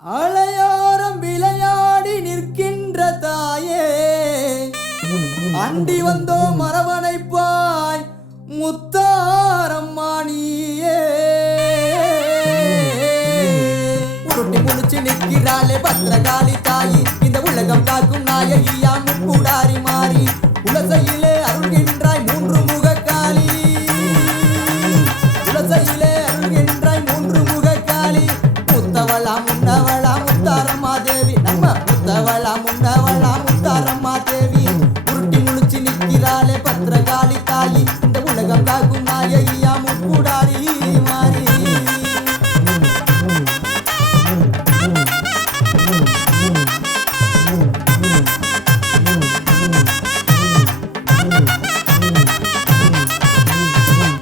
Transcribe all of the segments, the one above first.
அலையோரம் விளையாடி நிற்கின்ற தாயே, அண்டி வந்தோம் அரவணைப்பாய் முத்தாரம்மானியே. உருட்டி முடிச்சு நிற்கிறாளே பத்திரகாளி தாயி, இந்த உலகம் காக்கும் நாயகியா முக்கூடாரி மாறி. உலசையிலே அருள்கின்றாய் மூன்று முகக்காளி, உலசையிலே அருள்கின்றாய் மூன்று முகக்காளி. முத்தவளா முன்னவளா முத்தாரம்மா தேவி, நம்ம முத்தவளா முன்னவளா முத்தாரம்மா தேவி. உருட்டி முடிச்சு நிற்கிறாளே பத்திரகாளி தாயி, இந்த உலகம் காக்கும் நாயகியா முக்கூடாரி மாறி.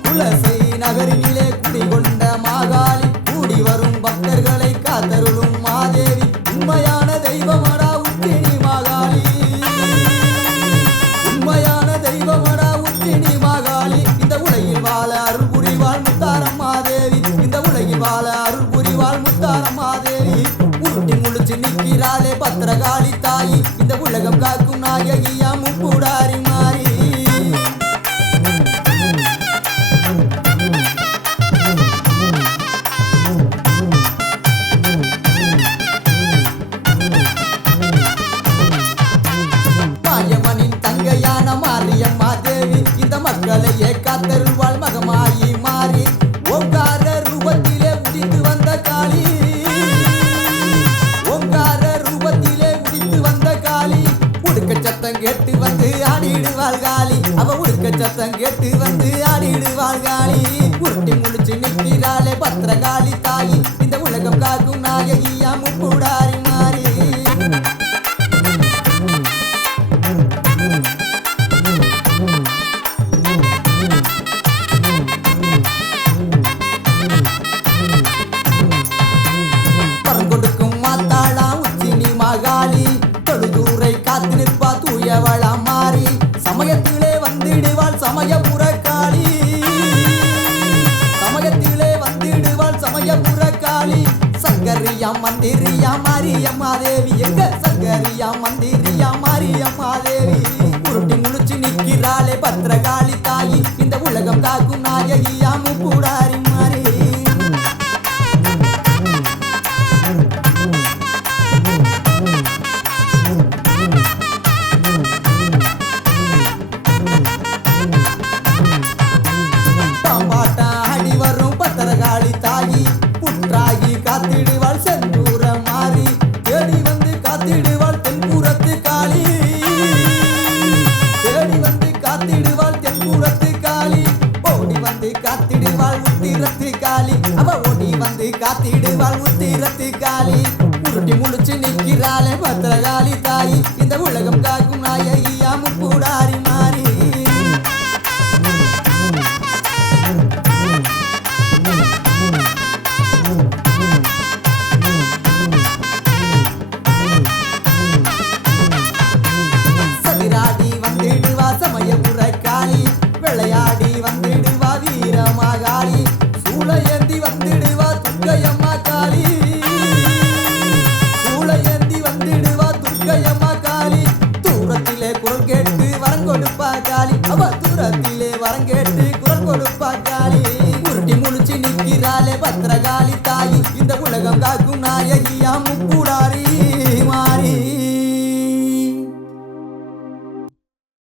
குலசை நகரினிலே குடிகொண்ட மாகாளி, கூடி வரும் பக்தர்களை காத்தருளும் மாதேவி. உண்மையான தெய்வமடா உத்தினி மாகாளி, உண்மையான தெய்வமடா உத்தினி மாகாளி. இந்த உலகில் வாழ அருள் புரிவாள் முத்தாரம்மா தேவி, இந்த உலகில் வாழ அருள் புரிவாள் முத்தாரம்மா தேவி. உருட்டி முழிச்சு நிற்கிறாளே பத்திரகாளி தாயி, இந்த உலகம் காக்கும் நாயகியா முக்கூடாரி மாறி. மாயவனின் தங்கையான மாரியம்மா தேவி, இந்த மக்களையே காத்தருள்வாள் மகமாயி மாறி. ஓங்கார ரூபத்திலே உதித்து வந்த காளி, ஓங்கார ரூபத்திலே உதித்து வந்த காளி. உடுக்க சத்தம் கேட்டு வந்து ஆடிடுவாள் காளி, அவ உடுக்க சத்தம் கேட்டு வந்து ஆடிடுவாள் காளி. உருட்டி முடிச்சு நிற்கிறாளே பத்திரகாளி தாயி, இந்த உலகம் காக்கும் நாயகியா முக்கூடாரி மாறி. பரங்கொடுக்கும் மாத்தாளா உச்சினி மகாளி, தொழுதூரை காத்து நிற்பா தூயவளா மாறி. சமயத்திலே வந்திடுவாள் சமயபுர காளி, சமயத்திலே வந்திடுவாள் சமயபுர காளி. சங்கரியா மந்திரியா மாரியம்மா தேவி, எங்க சங்கரியா மந்திரியா மாரியம்மா தேவி. உருட்டி முழிச்சு நிற்கிறாளே பத்திரகாளி தாயி, இந்த உலகம் காக்கும் நாயகியா முக்கூடாரி மாறி. பாம்பாட்டா அடி வரும் பத்திரகாளி தாயி, புற்றாகி காத்திடுவாள் செந்தூர மாறி. தேடி வந்து காத்திடுவாள் தென்புறத்து காளி, தேடி வந்து காத்திடுவாள் தென்புறத்து காளி. ஓடி வந்து காத்திடுவாள் உத்திரத்து காளி, அவ ஓடி வந்து காத்திடுவாள் உத்திரத்து காளி. உருட்டி முழிச்சு நிற்கிறாளே பத்திரகாளி தாயி, இந்த உலகம் காக்கும் நாயகியா முக்கூடாரி மாறி. சதிராடி வந்திடுவா சமயபுர காளி, விளையாடி வந்திடுவா வீரமாகாளி. சூளையேந்தி வந்திடுவா துர்க்கையம்மா காளி, சூளையேந்தி வந்திடுவா துர்க்கையம்மா காளி. தூரத்திலே குரல் கேட்டு வரம் கொடுப்பா காளி, அவ தூரத்திலே வரம் கேட்டு குரல் கொடுப்பா காளி. உருட்டி முழிச்சு நிற்கிறாளே பத்திரகாளி தாயி, இந்த உலகம் காக்கும் நாயகியா முக்கூடாரி.